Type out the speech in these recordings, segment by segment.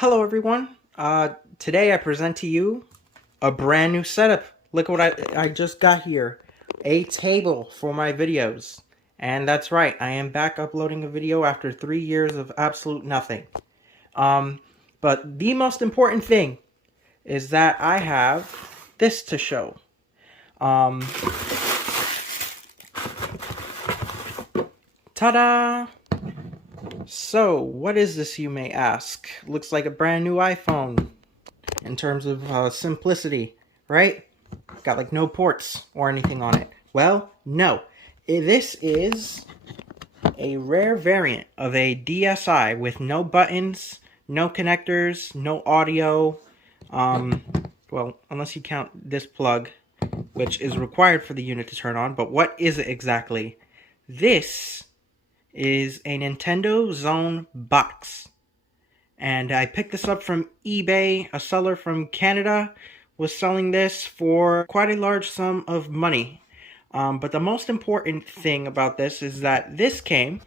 Hello everyone. Today I present to you a brand new setup. Look what I just got here. A table for my videos. And that's right, I am back uploading a video after 3 years of absolute nothing. Um, but the most important thing is that I have this to show. Ta-da! So, what is this, you may ask? Looks like a brand new iPhone in terms of simplicity, right? Got like no ports or anything on it. Well, no. This is a rare variant of a DSi with no buttons, no connectors, no audio. Well, unless you count this plug, which is required for the unit to turn on. But what is it exactly? This is a Nintendo Zone box. And I picked this up from eBay. A seller from Canada was selling this for quite a large sum of money. But the most important thing about this is that this came...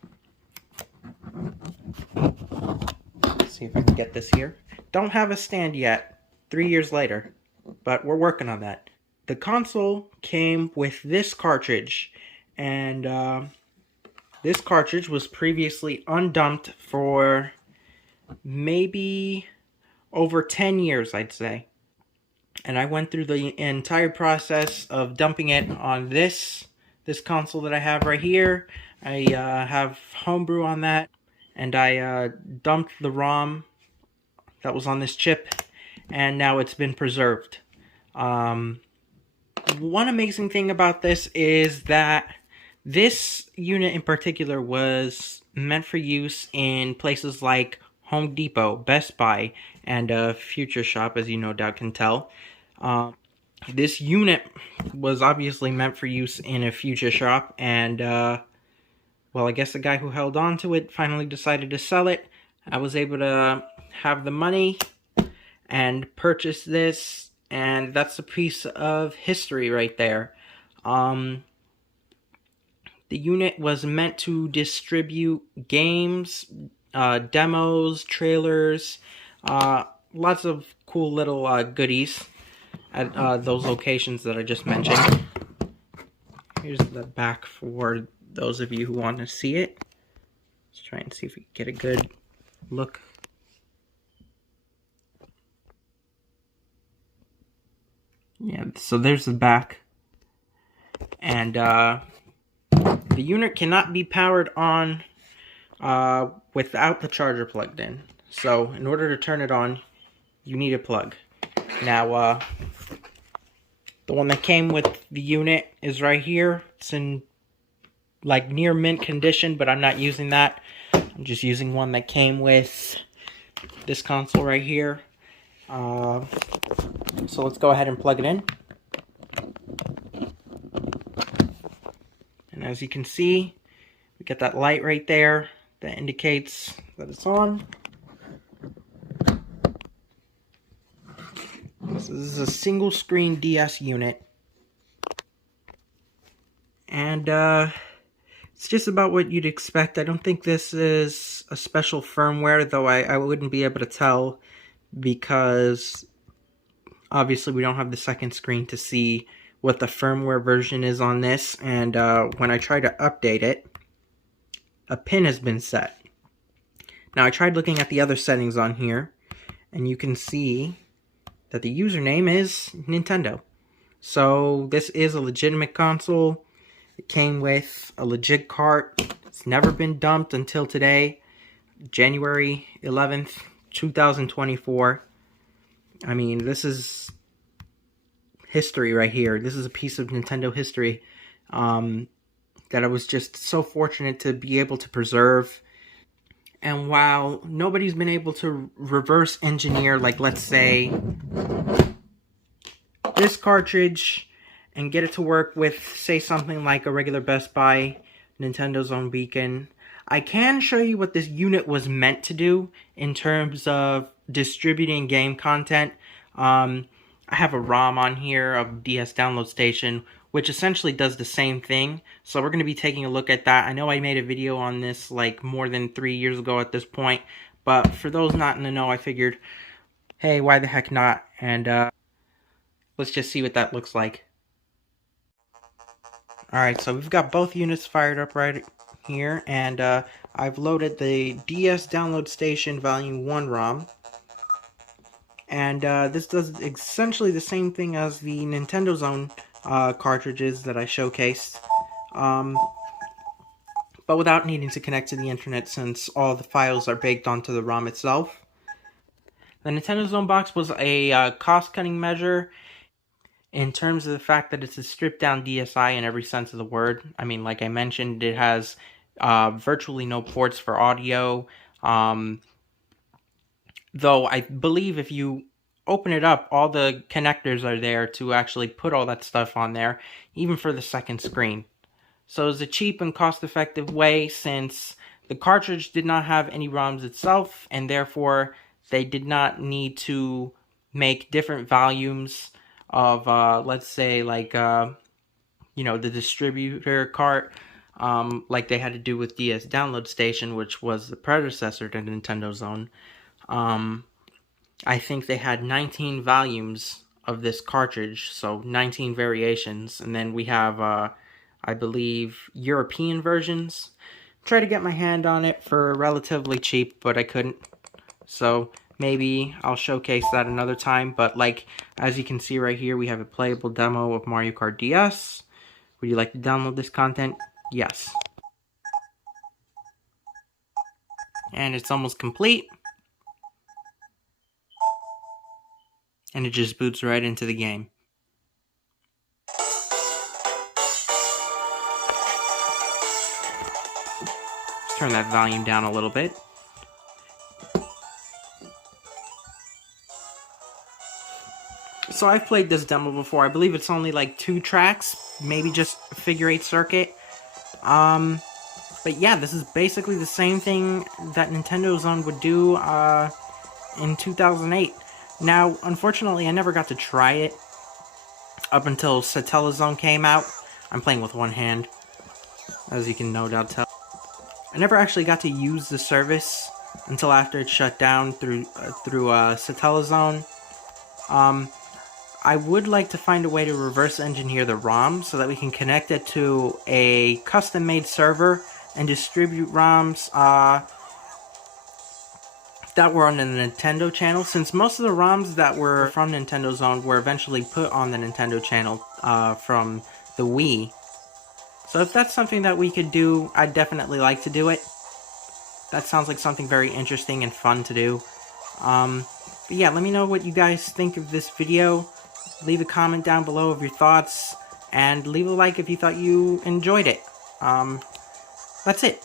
Let's see if I can get this here. Don't have a stand yet, 3 years later, but we're working on that. The console came with this cartridge, and this cartridge was previously undumped for maybe over 10 years, I'd say. And I went through the entire process of dumping it on this console that I have right here. I have homebrew on that, and I dumped the ROM that was on this chip, and now it's been preserved. One amazing thing about this is that this unit in particular was meant for use in places like Home Depot, Best Buy, and Futureshop, as you no doubt can tell. This unit was obviously meant for use in a Futureshop, and well, I guess the guy who held on to it finally decided to sell it. I was able to have the money and purchase this, and that's a piece of history right there. The unit was meant to distribute games, demos, trailers, lots of cool little goodies at those locations that I just mentioned. Here's the back for those of you who want to see it. Let's try and see if we can get a good look. Yeah, so there's the back. And the unit cannot be powered on without the charger plugged in. So in order to turn it on, you need a plug. Now, the one that came with the unit is right here. It's in like near mint condition, but I'm not using that. I'm just using one that came with this console right here. So let's go ahead and plug it in. And as you can see, we get that light right there that indicates that it's on. So this is a single screen DS unit. And it's just about what you'd expect. I don't think this is a special firmware, though I wouldn't be able to tell because obviously we don't have the second screen to see what the firmware version is on this. And when I try to update it, a pin has been set. Now I tried looking at the other settings on here, and you can see that the username is Nintendo. So this is a legitimate console. It came with a legit cart. It's never been dumped until today, January 11th, 2024. I mean, this is history right here. This is a piece of Nintendo history that I was just so fortunate to be able to preserve. And while nobody's been able to reverse engineer, like, let's say, this cartridge and get it to work with, say, something like a regular Best Buy Nintendo Zone beacon, I can show you what this unit was meant to do in terms of distributing game content. I have a ROM on here, a DS download station, which essentially does the same thing. So we're going to be taking a look at that. I know I made a video on this like more than 3 years ago at this point, But for those not in the know, I figured, hey, why the heck not? And let's just see what that looks like. Alright, so we've got both units fired up right here, and I've loaded the DS Download Station Volume 1 ROM. And this does essentially the same thing as the Nintendo Zone cartridges that I showcased, but without needing to connect to the internet since all the files are baked onto the ROM itself. The Nintendo Zone box was a cost-cutting measure in terms of the fact that it's a stripped-down DSi in every sense of the word. I mean, like I mentioned, it has virtually no ports for audio, though I believe if you open it up, all the connectors are there to actually put all that stuff on there, even for the second screen. So it's a cheap and cost-effective way, since the cartridge did not have any ROMs itself, and therefore they did not need to make different volumes of, let's say, like, you know, the distributor cart, like they had to do with DS Download Station, which was the predecessor to Nintendo Zone. I think they had 19 volumes of this cartridge, so 19 variations, and then we have, I believe, European versions. Try to get my hand on it for relatively cheap, but I couldn't, so maybe I'll showcase that another time. But like, as you can see right here, we have a playable demo of Mario Kart DS. Would you like to download this content? Yes. And it's almost complete. And it just boots right into the game. Let's turn that volume down a little bit. So I've played this demo before. I believe it's only like 2 tracks, maybe just a figure 8 circuit. But yeah, this is basically the same thing that Nintendo Zone would do in 2008. Now, unfortunately, I never got to try it up until Satellazone came out. I'm playing with one hand, as you can no doubt tell. I never actually got to use the service until after it shut down through Satellazone. I would like to find a way to reverse engineer the ROM so that we can connect it to a custom-made server and distribute ROMs that were on the Nintendo channel, since most of the ROMs that were from Nintendo Zone were eventually put on the Nintendo channel from the Wii. So if that's something that we could do, I'd definitely like to do it. That sounds like something very interesting and fun to do. But yeah, let me know what you guys think of this video. Leave a comment down below of your thoughts, and leave a like if you thought you enjoyed it. That's it.